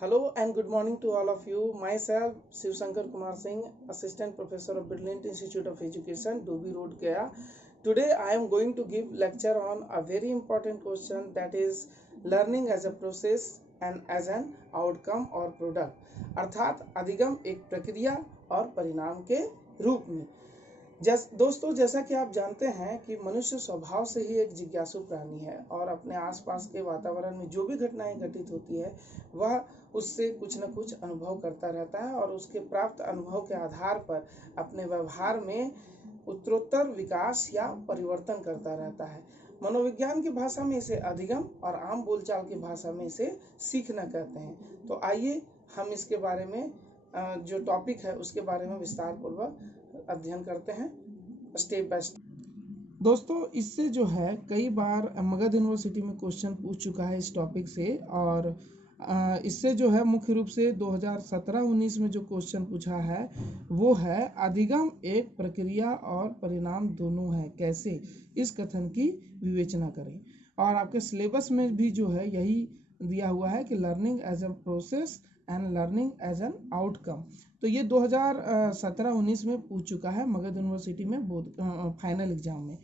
Hello and good morning to all of you. Myself, Shiv Shankar Kumar Singh, Assistant Professor of Brilliant Institute of Education, Dobi Road, Gaya. Today I am going to give lecture on a very important question, that is learning as a process and as an outcome or product. अर्थात अधिगम एक प्रक्रिया और परिणाम के रूप में। दोस्तों, जैसा कि आप जानते हैं कि मनुष्य स्वभाव से ही एक जिज्ञासु प्राणी है और अपने आसपास के वातावरण में जो भी घटनाएं घटित होती है वह उससे कुछ न कुछ अनुभव करता रहता है और उसके प्राप्त अनुभव के आधार पर अपने व्यवहार में उत्तरोत्तर विकास या परिवर्तन करता रहता है। मनोविज्ञान की भाषा में इसे अधिगम और आम बोलचाल की भाषा में इसे सीखना कहते हैं। तो आइए हम इसके बारे में जो टॉपिक है उसके बारे में विस्तार पूर्वक अध्ययन करते हैं स्टेप बाय स्टेप। दोस्तों, इससे जो है कई बार मगध यूनिवर्सिटी में क्वेश्चन पूछ चुका है इस टॉपिक से, और इससे जो है मुख्य रूप से 2017-19 में जो क्वेश्चन पूछा है वो है अधिगम एक प्रक्रिया और परिणाम दोनों है, कैसे इस कथन की विवेचना करें। और आपके सिलेबस में भी जो है यही दिया हुआ है कि learning as a process and learning as an outcome. तो ये 2017-19 में पूछ चुका है मगध यूनिवर्सिटी में फाइनल एग्जाम में।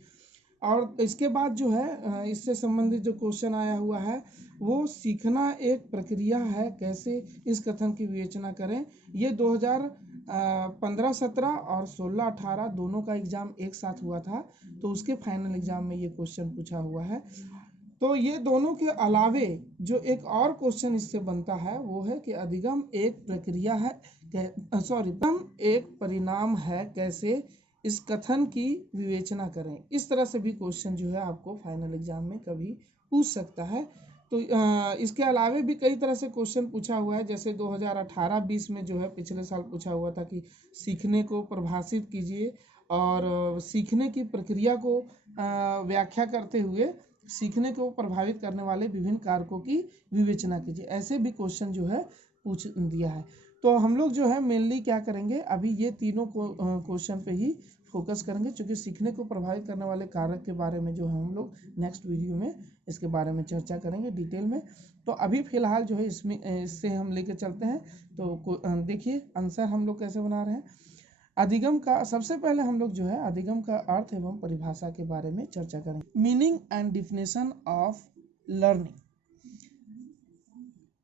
और इसके बाद जो है इससे संबंधित जो क्वेश्चन आया हुआ है वो सीखना एक प्रक्रिया है, कैसे इस कथन की विवेचना करें। ये 2015-17 और 16-18 दोनों का एग्जाम एक साथ हुआ था, तो उसके फाइनल एग्जाम में ये क्वेश्चन पूछा हुआ है। तो ये दोनों के अलावे जो एक और क्वेश्चन इससे बनता है वो है कि अधिगम एक प्रक्रिया है, अधिगम एक परिणाम है, कैसे इस कथन की विवेचना करें। इस तरह से भी क्वेश्चन जो है आपको फाइनल एग्जाम में कभी पूछ सकता है। तो इसके अलावे भी कई तरह से क्वेश्चन पूछा हुआ है, जैसे 2018-20 में जो है पिछले साल पूछा हुआ था कि सीखने को परिभाषित कीजिए और सीखने की प्रक्रिया को व्याख्या करते हुए सीखने को प्रभावित करने वाले विभिन्न कारकों की विवेचना कीजिए। ऐसे भी क्वेश्चन जो है पूछ दिया है। तो हम लोग जो है मेनली क्या करेंगे, अभी ये तीनों क्वेश्चन पे ही फोकस करेंगे, क्योंकि सीखने को प्रभावित करने वाले कारक के बारे में जो है हम लोग नेक्स्ट वीडियो में इसके बारे में चर्चा करेंगे डिटेल में। तो अभी फिलहाल जो है इससे हम लेके चलते हैं। तो देखिए आंसर हम लोग कैसे बना रहे हैं। अधिगम का सबसे पहले हम लोग जो है अधिगम का अर्थ एवं परिभाषा के बारे में चर्चा करेंगे। Meaning and definition of learning.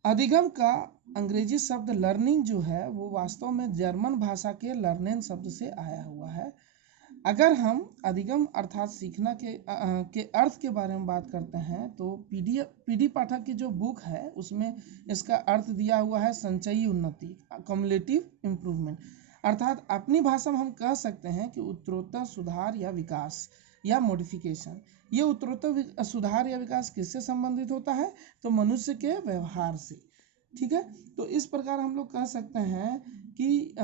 अधिगम का अंग्रेजी शब्द लर्निंग जो है वो वास्तव में जर्मन भाषा के लर्नेन शब्द से आया हुआ है। अगर हम अधिगम अर्थात सीखना के अर्थ के बारे में बात करते हैं तो पीडी पाठक की जो बुक है उसमें इसका अर्थ दिया हुआ है संचयी उन्नति, कम्युलेटिव इम्प्रूवमेंट। अर्थात अपनी भाषा में हम कह सकते हैं कि उत्तरोत्तर सुधार या विकास या मॉडिफिकेशन। ये उत्तरोत्तर सुधार या विकास किससे संबंधित होता है, तो मनुष्य के व्यवहार से। ठीक है, तो इस प्रकार हम लोग कह सकते हैं कि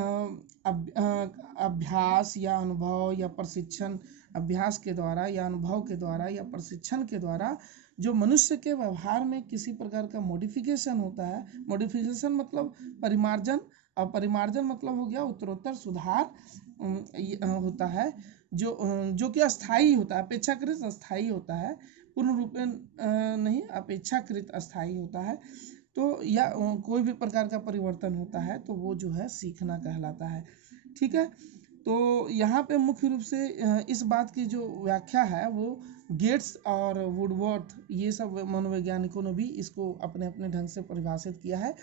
अभ्यास या अनुभव या प्रशिक्षण, अभ्यास के द्वारा या अनुभव के द्वारा या प्रशिक्षण के द्वारा जो मनुष्य के व्यवहार में किसी प्रकार का मॉडिफिकेशन होता है। मॉडिफिकेशन मतलब परिमार्जन, और परिमार्जन मतलब हो गया उत्तरोत्तर सुधार होता है, जो कि अस्थायी होता है, अपेक्षाकृत अस्थायी होता है, पूर्ण रूपेण नहीं, अपेक्षाकृत अस्थायी होता है। तो या कोई भी प्रकार का परिवर्तन होता है तो वो जो है सीखना कहलाता है। ठीक है, तो यहाँ पे मुख्य रूप से इस बात की जो व्याख्या है वो गेट्स और वुडवर्थ, ये सब मनोवैज्ञानिकों ने भी इसको अपने अपने ढंग से परिभाषित किया है।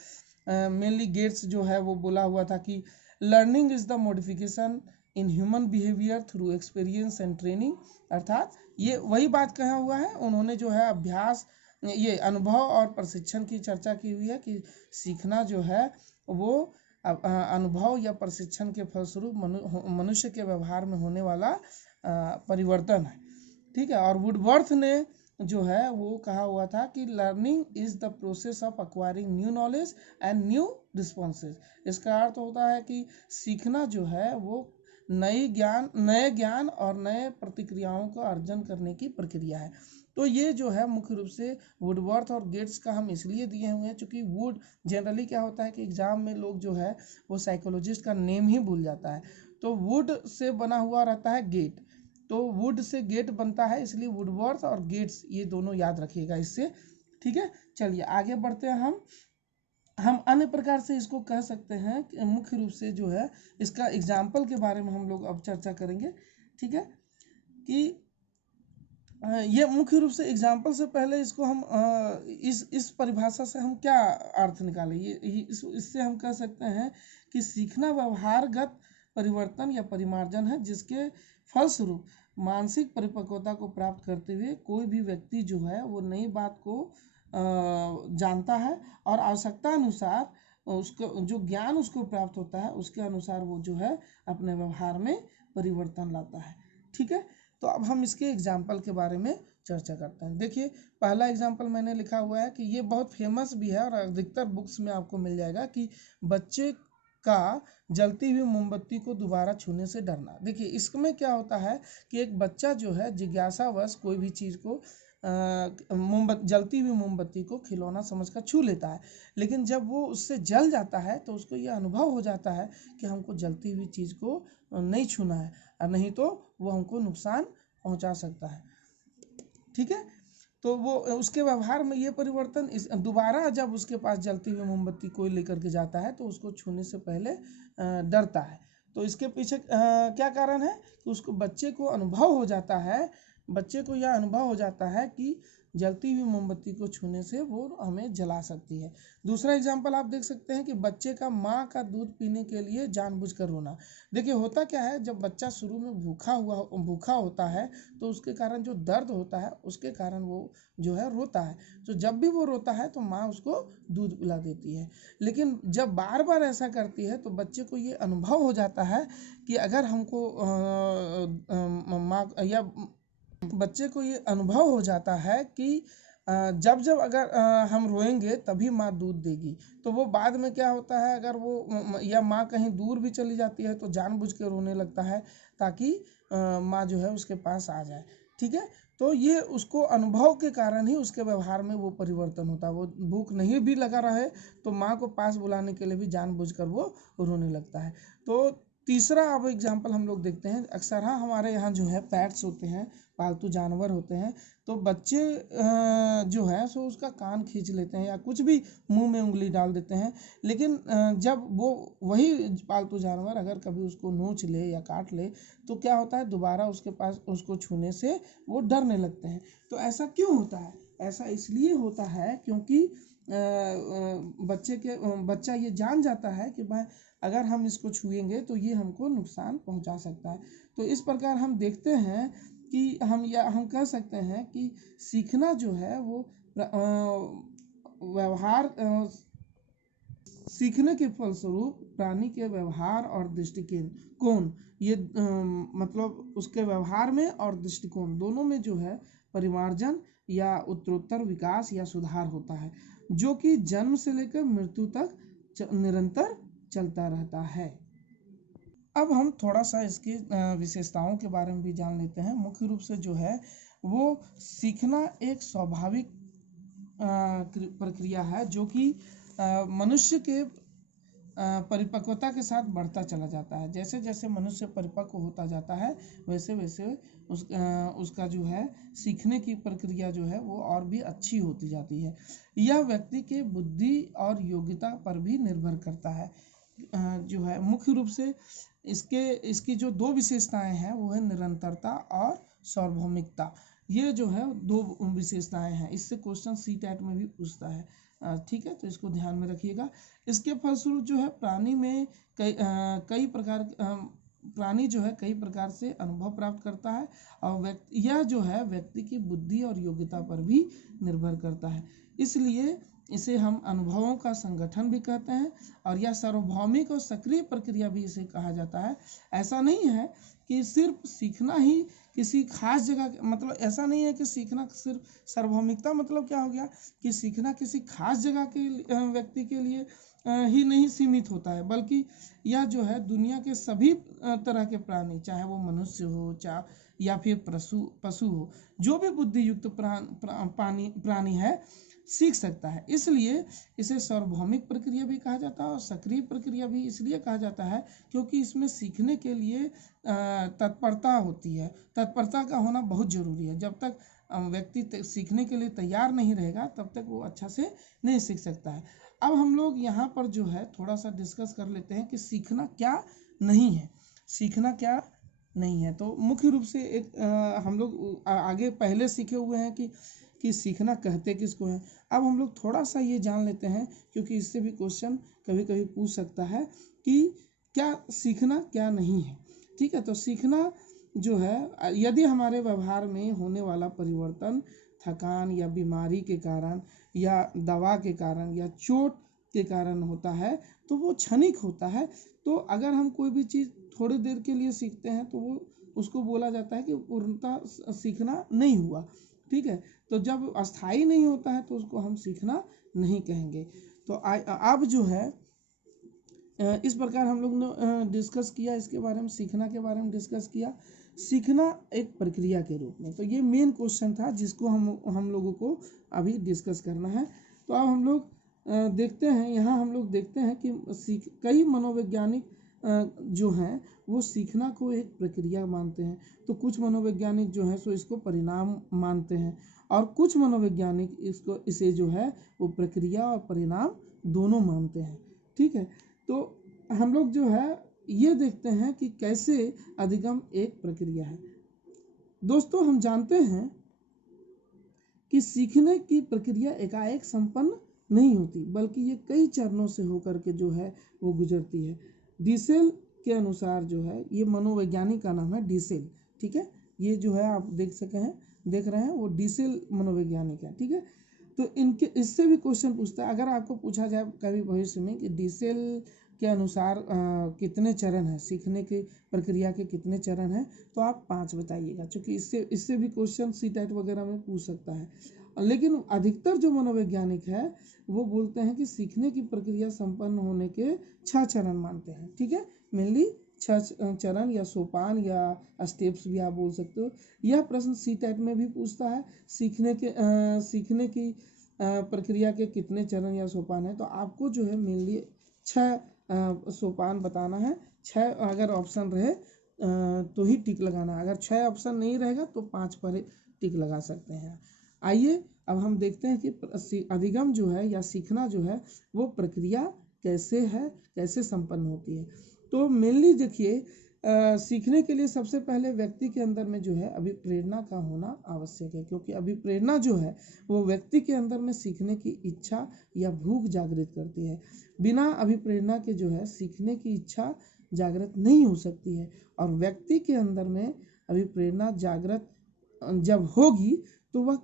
मेनली गेट्स जो है वो बोला हुआ था कि learning is the modification in human behaviour through experience and training. अर्थात ये वही बात कहा हुआ है। उन्होंने जो है अभ्यास, ये अनुभव और प्रशिक्षण की चर्चा की हुई है कि सीखना जो है वो अनुभव या प्रशिक्षण के फलस्वरूप मनुष्य के व्यवहार में होने वाला परिवर्तन है। ठीक है, और वुडवर्थ ने जो है वो कहा हुआ था कि learning is the process of acquiring new knowledge and new responses. इसका अर्थ होता है कि सीखना जो है वो नए ज्ञान और नए प्रतिक्रियाओं का अर्जन करने की प्रक्रिया है। तो ये जो है मुख्य रूप से वुडवर्थ और गेट्स का हम इसलिए दिए हुए हैं क्योंकि वुड जनरली क्या होता है कि एग्जाम में लोग जो है वो साइकोलॉजिस्ट का नेम ही भूल जाता है। तो वुड से बना हुआ रहता है गेट, तो वुड से गेट बनता है, इसलिए वुडवर्थ और गेट्स ये दोनों याद रखिएगा इससे। ठीक है, चलिए आगे बढ़ते हैं। हम सामान्य प्रकार से इसको कह सकते हैं कि मुख्य रूप से जो है इसका एग्जाम्पल के बारे में हम लोग अब चर्चा करेंगे। ठीक है, कि ये मुख्य रूप से एग्जाम्पल से पहले इसको हम इस परिभाषा से हम क्या अर्थ निकालें, इससे हम कह सकते हैं कि सीखना व्यवहारगत परिवर्तन या परिमार्जन है जिसके फलस्वरूप मानसिक परिपक्वता को प्राप्त करते हुए कोई भी व्यक्ति जो है वो नई बात को जानता है और आवश्यकता अनुसार उसको जो ज्ञान उसको प्राप्त होता है उसके अनुसार वो जो है अपने व्यवहार में परिवर्तन लाता है। ठीक है, तो अब हम इसके एग्जाम्पल के बारे में चर्चा करते हैं। देखिए, पहला एग्जाम्पल मैंने लिखा हुआ है कि ये बहुत फेमस भी है और अधिकतर बुक्स में आपको मिल जाएगा कि बच्चे का जलती हुई मोमबत्ती को दोबारा छूने से डरना। देखिए, इसमें क्या होता है कि एक बच्चा जो है जिज्ञासावश कोई भी चीज़ को जलती हुई मोमबत्ती को खिलौना समझकर छू लेता है, लेकिन जब वो उससे जल जाता है तो उसको ये अनुभव हो जाता है कि हमको जलती हुई चीज़ को नहीं छूना है, और नहीं तो वो हमको नुकसान पहुंचा सकता है। ठीक है, तो वो उसके व्यवहार में ये परिवर्तन दोबारा जब उसके पास जलती हुई मोमबत्ती कोई लेकर के जाता है तो उसको छूने से पहले डरता है। तो इसके पीछे क्या कारण है कि उसको बच्चे को अनुभव हो जाता है, बच्चे को यह अनुभव हो जाता है कि जलती हुई मोमबत्ती को छूने से वो हमें जला सकती है। दूसरा एग्जाम्पल आप देख सकते हैं कि बच्चे का माँ का दूध पीने के लिए जानबूझकर रोना। देखिए, होता क्या है, जब बच्चा शुरू में भूखा होता है तो उसके कारण जो दर्द होता है उसके कारण वो जो है रोता है। तो जब भी वो रोता है तो माँ उसको दूध पिला देती है, लेकिन जब बार बार ऐसा करती है तो बच्चे को ये अनुभव हो जाता है कि अगर हमको माँ या बच्चे को ये अनुभव हो जाता है कि जब जब अगर हम रोएंगे तभी माँ दूध देगी। तो वो बाद में क्या होता है, अगर वो या माँ कहीं दूर भी चली जाती है तो जानबूझ के रोने लगता है ताकि माँ जो है उसके पास आ जाए। ठीक है, तो ये उसको अनुभव के कारण ही उसके व्यवहार में वो परिवर्तन होता है। वो भूख नहीं भी लगा रहे तो माँ को पास बुलाने के लिए भी जानबूझकर वो रोने लगता है। तो तीसरा अब एग्जाम्पल हम लोग देखते हैं। अक्सर हाँ हमारे यहाँ जो है पेट्स होते हैं, पालतू जानवर होते हैं, तो बच्चे जो है सो उसका कान खींच लेते हैं या कुछ भी मुंह में उंगली डाल देते हैं, लेकिन जब वो वही पालतू जानवर अगर कभी उसको नोच ले या काट ले तो क्या होता है, दोबारा उसके पास उसको छूने से वो डरने लगते हैं। तो ऐसा क्यों होता है? ऐसा इसलिए होता है क्योंकि बच्चा ये जान जाता है कि भाई अगर हम इसको छुएंगे तो ये हमको नुकसान पहुंचा सकता है। तो इस प्रकार हम देखते हैं कि हम कह सकते हैं कि सीखना जो है वो व्यवहार सीखने के फलस्वरूप प्राणी के व्यवहार और दृष्टिकोण ये मतलब उसके व्यवहार में और दृष्टिकोण दोनों में जो है परिमार्जन या उत्तरोत्तर विकास या सुधार होता है, जो कि जन्म से लेकर मृत्यु तक निरंतर चलता रहता है। अब हम थोड़ा सा इसकी विशेषताओं के बारे में भी जान लेते हैं। मुख्य रूप से जो है वो सीखना एक स्वाभाविक प्रक्रिया है जो कि मनुष्य के परिपक्वता के साथ बढ़ता चला जाता है। जैसे जैसे मनुष्य परिपक्व होता जाता है वैसे वैसे उसका जो है सीखने की प्रक्रिया जो है वो और भी अच्छी होती जाती है। यह व्यक्ति के बुद्धि और योग्यता पर भी निर्भर करता है। जो है मुख्य रूप से इसकी जो दो विशेषताएं हैं वो है निरंतरता और सार्वभौमिकता। ये जो है दो विशेषताएं हैं। इससे क्वेश्चन सीटेट में भी पूछता है। ठीक है, तो इसको ध्यान में रखिएगा। इसके फलस्वरूप जो है प्राणी जो है कई प्रकार से अनुभव प्राप्त करता है और यह जो है व्यक्ति की बुद्धि और योग्यता पर भी निर्भर करता है। इसलिए इसे हम अनुभवों का संगठन भी कहते हैं और यह सार्वभौमिक और सक्रिय प्रक्रिया भी इसे कहा जाता है। ऐसा नहीं है कि सिर्फ सीखना ही किसी खास जगह, मतलब ऐसा नहीं है कि सीखना सिर्फ सार्वभौमिकता मतलब क्या हो गया कि सीखना किसी खास जगह के व्यक्ति के लिए ही नहीं सीमित होता है, बल्कि यह जो है दुनिया के सभी तरह के प्राणी, चाहे वो मनुष्य हो चाहे या फिर पशु हो, जो भी बुद्धि युक्त प्राणी है सीख सकता है। इसलिए इसे सार्वभौमिक प्रक्रिया भी कहा जाता है और सक्रिय प्रक्रिया भी इसलिए कहा जाता है क्योंकि इसमें सीखने के लिए तत्परता होती है। तत्परता का होना बहुत जरूरी है। जब तक व्यक्ति सीखने के लिए तैयार नहीं रहेगा तब तक वो अच्छा से नहीं सीख सकता है। अब हम लोग यहाँ पर जो है थोड़ा सा डिस्कस कर लेते हैं कि सीखना क्या नहीं है, सीखना क्या नहीं है। तो मुख्य रूप से एक हम लोग आगे पहले सीखे हुए हैं कि सीखना कहते किसको हैं। अब हम लोग थोड़ा सा ये जान लेते हैं, क्योंकि इससे भी क्वेश्चन कभी कभी पूछ सकता है कि क्या सीखना क्या नहीं है। ठीक है, तो सीखना जो है यदि हमारे व्यवहार में होने वाला परिवर्तन थकान या बीमारी के कारण या दवा के कारण या चोट के कारण होता है तो वो क्षणिक होता है। तो अगर हम कोई भी चीज़ थोड़ी देर के लिए सीखते हैं तो वो उसको बोला जाता है कि पूर्णतः सीखना नहीं हुआ। ठीक है, तो जब अस्थाई नहीं होता है तो उसको हम सीखना नहीं कहेंगे। तो अब जो है इस प्रकार हम लोग ने डिस्कस किया इसके बारे में, सीखना के बारे में डिस्कस किया, सीखना एक प्रक्रिया के रूप में। तो ये मेन क्वेश्चन था जिसको हम लोगों को अभी डिस्कस करना है। तो अब हम लोग देखते हैं, यहाँ हम लोग देखते हैं कि कई मनोवैज्ञानिक जो हैं वो सीखना को एक प्रक्रिया मानते हैं। तो कुछ मनोवैज्ञानिक जो हैं सो इसको परिणाम मानते हैं, और कुछ मनोवैज्ञानिक इसे जो है वो प्रक्रिया और परिणाम दोनों मानते हैं। ठीक है, तो हम लोग जो है ये देखते हैं कि कैसे अधिगम एक प्रक्रिया है। दोस्तों, हम जानते हैं कि सीखने की प्रक्रिया एकाएक संपन्न नहीं होती, बल्कि ये कई चरणों से होकर के जो है वो गुजरती है। डीसेल के अनुसार जो है, ये मनोवैज्ञानिक का नाम है डीसेल। ठीक है, ये जो है आप देख रहे हैं वो डीसेल मनोवैज्ञानिक है। ठीक है, तो इनके इससे भी क्वेश्चन पूछता है, अगर आपको पूछा जाए कभी भविष्य में कि डीसेल के अनुसार कितने चरण हैं, सीखने की प्रक्रिया के कितने चरण हैं, तो आप 5 बताइएगा, क्योंकि इससे भी क्वेश्चन सीटेट वगैरह में पूछ सकता है। लेकिन अधिकतर जो मनोवैज्ञानिक है वो बोलते हैं कि सीखने की प्रक्रिया संपन्न होने के 6 चरण मानते हैं। ठीक है, मेनली 6 चरण या सोपान या स्टेप्स भी आप बोल सकते हो। यह प्रश्न सीटेट में भी पूछता है, सीखने की प्रक्रिया के कितने चरण या सोपान है। तो आपको जो है मेनली 6 सोपान बताना है। 6 अगर ऑप्शन रहे तो ही टिक लगाना, अगर 6 ऑप्शन नहीं रहेगा तो 5 पर टिक लगा सकते हैं। आइए अब हम देखते हैं कि अधिगम जो है या सीखना जो है वो प्रक्रिया कैसे है, कैसे संपन्न होती है। तो मेनली देखिए, सीखने के लिए सबसे पहले व्यक्ति के अंदर में जो है अभिप्रेरणा का होना आवश्यक है, क्योंकि अभिप्रेरणा जो है वो व्यक्ति के अंदर में सीखने की इच्छा या भूख जागृत करती है। बिना अभिप्रेरणा के जो है सीखने की इच्छा जागृत नहीं हो सकती है, और व्यक्ति के अंदर में अभिप्रेरणा जागृत जब होगी तो वह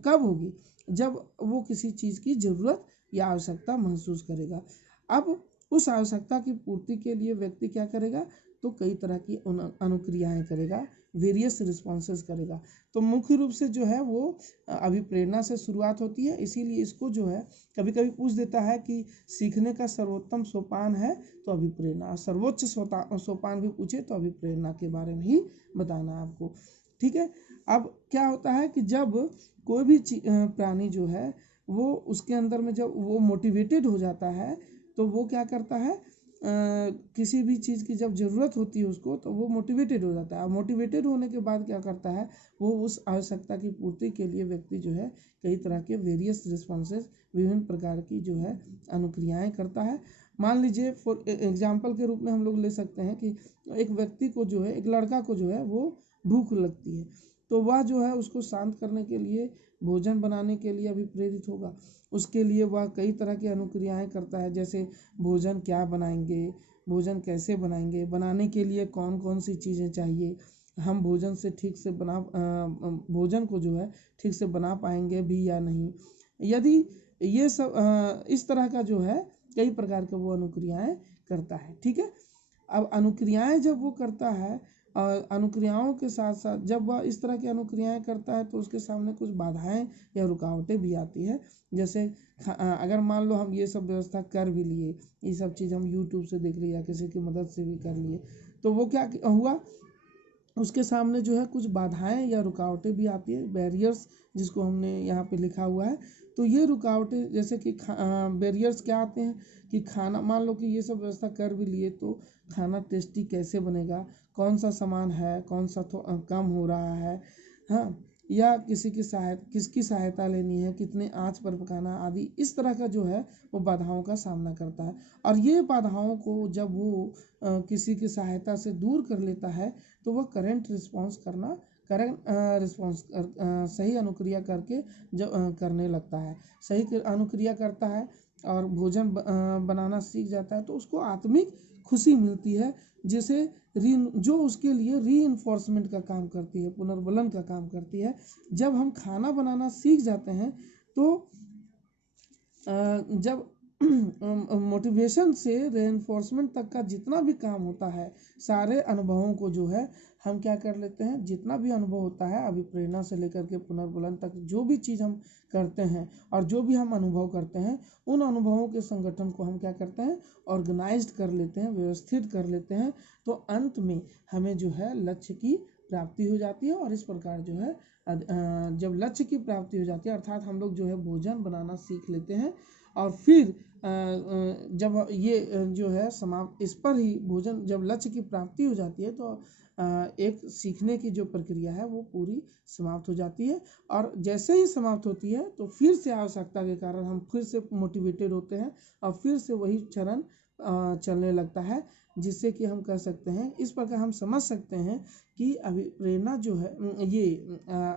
कब होगी, जब वो किसी चीज़ की ज़रूरत या आवश्यकता महसूस करेगा। अब उस आवश्यकता की पूर्ति के लिए व्यक्ति क्या करेगा, तो कई तरह की अनुक्रियाएं करेगा, वेरियस रिस्पॉन्सेस करेगा। तो मुख्य रूप से जो है वो अभिप्रेरणा से शुरुआत होती है। इसीलिए इसको जो है कभी कभी पूछ देता है कि सीखने का सर्वोत्तम सोपान है तो अभिप्रेरणा, सर्वोच्च सोपान भी पूछे तो अभिप्रेरणा के बारे में ही बताना आपको। ठीक है, अब क्या होता है कि जब कोई भी प्राणी जो है वो उसके अंदर में जब वो मोटिवेटेड हो जाता है तो वो क्या करता है, किसी भी चीज़ की जब ज़रूरत होती है उसको तो वो मोटिवेटेड हो जाता है। और मोटिवेटेड होने के बाद क्या करता है, वो उस आवश्यकता की पूर्ति के लिए व्यक्ति जो है कई तरह के वेरियस रिस्पॉन्सेस, विभिन्न प्रकार की जो है अनुक्रियाएं करता है। मान लीजिए फॉर एग्जाम्पल के रूप में हम लोग ले सकते हैं कि एक व्यक्ति को जो है, एक लड़का को जो है वो भूख लगती है, तो वह जो है उसको शांत करने के लिए भोजन बनाने के लिए अभी प्रेरित होगा। उसके लिए वह कई तरह की अनुक्रियाएं करता है, जैसे भोजन क्या बनाएंगे, भोजन कैसे बनाएंगे, बनाने के लिए कौन कौन सी चीज़ें चाहिए, हम भोजन को जो है ठीक से बना पाएंगे भी या नहीं। यदि ये सब इस तरह का जो है कई प्रकार के वो अनुक्रियाएं करता है। ठीक है, अब अनुक्रियाएं जब वो करता है, अनुक्रियाओं के साथ साथ जब वह इस तरह की अनुक्रियाएं करता है तो उसके सामने कुछ बाधाएं या रुकावटें भी आती है। जैसे अगर मान लो हम ये सब व्यवस्था कर भी लिए, ये सब चीज़ हम यूट्यूब से देख लिए या किसी की मदद से भी कर लिए, तो वो क्या हुआ, उसके सामने जो है कुछ बाधाएं या रुकावटें भी आती है, बैरियर्स जिसको हमने यहाँ पे लिखा हुआ है। तो ये रुकावटें जैसे कि बैरियर्स क्या आते हैं कि खाना, मान लो कि ये सब व्यवस्था कर भी लिए तो खाना टेस्टी कैसे बनेगा, कौन सा सामान है, कौन सा कम हो रहा है, हाँ, या किसकी सहायता लेनी है, कितने आंच पर पकाना आदि, इस तरह का जो है वो बाधाओं का सामना करता है। और ये बाधाओं को जब वो किसी की सहायता से दूर कर लेता है तो वह करंट रिस्पॉन्स सही अनुक्रिया करके जब करने लगता है, सही अनुक्रिया करता है और भोजन बनाना सीख जाता है, तो उसको आत्मिक खुशी मिलती है, जिसे जो उसके लिए रीइंफोर्समेंट का काम करती है, पुनर्बलन का काम करती है। जब हम खाना बनाना सीख जाते हैं तो जब मोटिवेशन से रेइंफोर्समेंट तक का जितना भी काम होता है, सारे अनुभवों को जो है हम क्या कर लेते हैं, जितना भी अनुभव होता है अभिप्रेरणा से लेकर के पुनर्बलन तक, जो भी चीज़ हम करते हैं और जो भी हम अनुभव करते हैं, उन अनुभवों के संगठन को हम क्या करते हैं, ऑर्गेनाइज्ड कर लेते हैं, व्यवस्थित कर लेते हैं। तो अंत में हमें जो है लक्ष्य की प्राप्ति हो जाती है। और इस प्रकार जो है जब लक्ष्य की प्राप्ति हो जाती है, अर्थात हम लोग जो है भोजन बनाना सीख लेते हैं, और फिर जब ये जो है समाप्त, इस पर ही भोजन, जब लक्ष्य की प्राप्ति हो जाती है तो एक सीखने की जो प्रक्रिया है वो पूरी समाप्त हो जाती है। और जैसे ही समाप्त होती है तो फिर से आवश्यकता के कारण हम फिर से मोटिवेटेड होते हैं और फिर से वही चरण चलने लगता है, जिससे कि हम कह सकते हैं, इस प्रकार हम समझ सकते हैं कि अभिप्रेरणा जो है, ये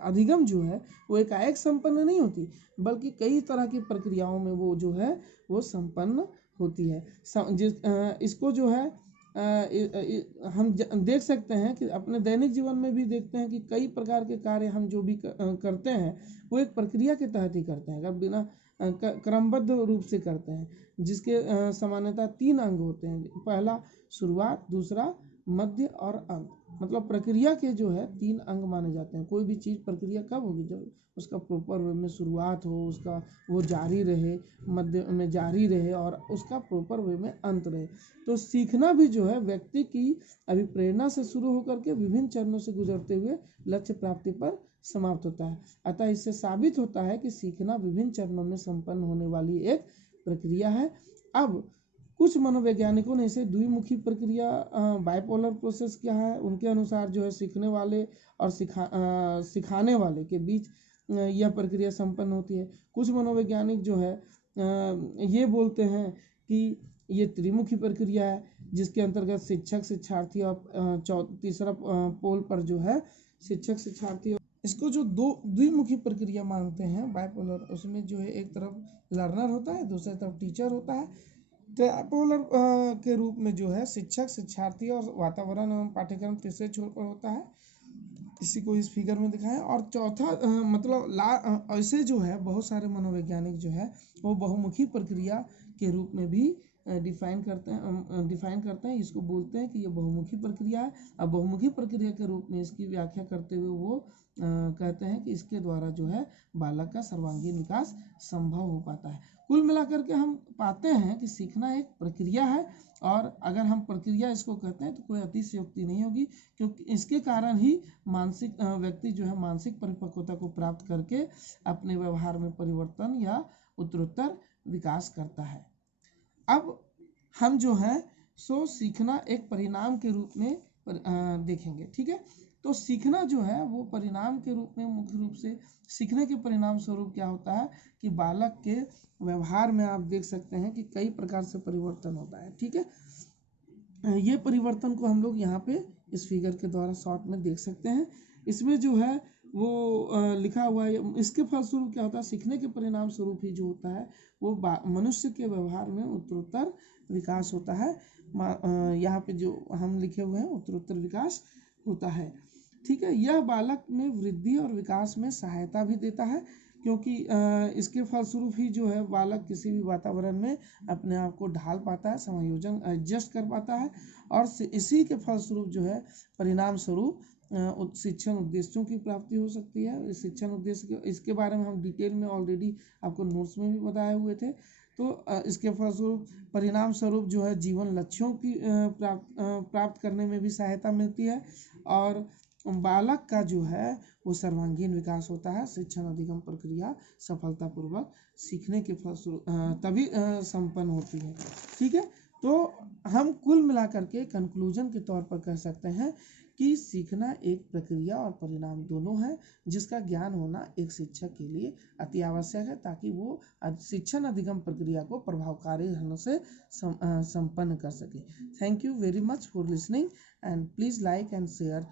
अधिगम जो है वो एकाएक संपन्न नहीं होती, बल्कि कई तरह की प्रक्रियाओं में वो जो है वो संपन्न होती है। इसको जो है हम देख सकते हैं कि अपने दैनिक जीवन में भी देखते हैं कि कई प्रकार के कार्य हम जो भी करते हैं वो एक प्रक्रिया के तहत ही करते हैं, अगर बिना क्रमबद्ध रूप से करते हैं, जिसके सामान्यतः 3 अंग होते हैं। पहला शुरुआत, दूसरा मध्य और अंत। मतलब प्रक्रिया के जो है 3 अंग माने जाते हैं। कोई भी चीज़ प्रक्रिया कब होगी, जब उसका प्रॉपर वे में शुरुआत हो, उसका वो जारी रहे, मध्य में जारी रहे और उसका प्रॉपर वे में अंत रहे। तो सीखना भी जो है व्यक्ति की अभिप्रेरणा से शुरू होकर के विभिन्न चरणों से गुजरते हुए लक्ष्य प्राप्ति पर समाप्त होता है। अतः इससे साबित होता है कि सीखना विभिन्न चरणों में संपन्न होने वाली एक प्रक्रिया है। अब कुछ मनोवैज्ञानिकों ने इसे द्विमुखी प्रक्रिया, बाइपोलर प्रोसेस क्या है, उनके अनुसार जो है सीखने वाले और सिखाने वाले के बीच यह प्रक्रिया संपन्न होती है। कुछ मनोवैज्ञानिक जो है ये बोलते हैं कि ये त्रिमुखी प्रक्रिया है, जिसके अंतर्गत शिक्षक शिक्षार्थी और तीसरा पोल पर जो है शिक्षक शिक्षार्थी, इसको जो द्विमुखी प्रक्रिया मानते हैं बाइपोलर, उसमें जो है एक तरफ लर्नर होता है, दूसरी तरफ टीचर होता है। ट्राइपोलर के रूप में जो है शिक्षक शिक्षार्थी और वातावरण एवं पाठ्यक्रम तीसरे छोर पर होता है, इसी को इस फिगर में दिखाएं। और चौथा मतलब ऐसे जो है बहुत सारे मनोवैज्ञानिक जो है वो बहुमुखी प्रक्रिया के रूप में भी डिफाइन करते हैं। इसको बोलते हैं कि ये बहुमुखी प्रक्रिया है। अब बहुमुखी प्रक्रिया के रूप में इसकी व्याख्या करते हुए वो कहते हैं कि इसके द्वारा जो है बालक का सर्वांगीण विकास संभव हो पाता है। कुल मिलाकर के हम पाते हैं कि सीखना एक प्रक्रिया है, और अगर हम प्रक्रिया इसको कहते हैं तो कोई अतिशयोक्ति नहीं होगी, क्योंकि इसके कारण ही मानसिक व्यक्ति जो है मानसिक परिपक्वता को प्राप्त करके अपने व्यवहार में परिवर्तन या उत्तरोत्तर विकास करता है। अब हम जो है सो सीखना एक परिणाम के रूप में देखेंगे, ठीक है। तो सीखना जो है वो परिणाम के रूप में, मुख्य रूप से सीखने के परिणाम स्वरूप क्या होता है कि बालक के व्यवहार में आप देख सकते हैं कि कई प्रकार से परिवर्तन होता है, ठीक है। ये परिवर्तन को हम लोग यहाँ पे इस फिगर के द्वारा शॉर्ट में देख सकते हैं। इसमें जो है वो लिखा हुआ है, इसके फलस्वरूप क्या होता है, सीखने के परिणाम स्वरूप ही जो होता है वो मनुष्य के व्यवहार में उत्तरोत्तर विकास होता है। यहाँ पे जो हम लिखे हुए हैं उत्तरोत्तर विकास होता है, ठीक है। यह बालक में वृद्धि और विकास में सहायता भी देता है, क्योंकि इसके फलस्वरूप ही जो है बालक किसी भी वातावरण में अपने आप को ढाल पाता है, समायोजन एडजस्ट कर पाता है, और इसी के फलस्वरूप जो है परिणाम स्वरूप शिक्षण उद्देश्यों की प्राप्ति हो सकती है। शिक्षण उद्देश्य इसके बारे में हम डिटेल में ऑलरेडी आपको नोट्स में भी बताए हुए थे। तो इसके फलस्वरूप परिणाम स्वरूप जो है जीवन लक्ष्यों की प्राप्त करने में भी सहायता मिलती है, और बालक का जो है वो सर्वांगीण विकास होता है। शिक्षण अधिगम प्रक्रिया सफलतापूर्वक सीखने के फलस्वरूप तभी संपन्न होती है, ठीक है। तो हम कुल मिलाकर के कंक्लूजन के तौर पर कह सकते हैं कि सीखना एक प्रक्रिया और परिणाम दोनों है, जिसका ज्ञान होना एक शिक्षक के लिए अति आवश्यक है ताकि वो शिक्षण अधिगम प्रक्रिया को प्रभावकारी ढंग से संपन्न कर सके। Thank you very much for listening and please like and share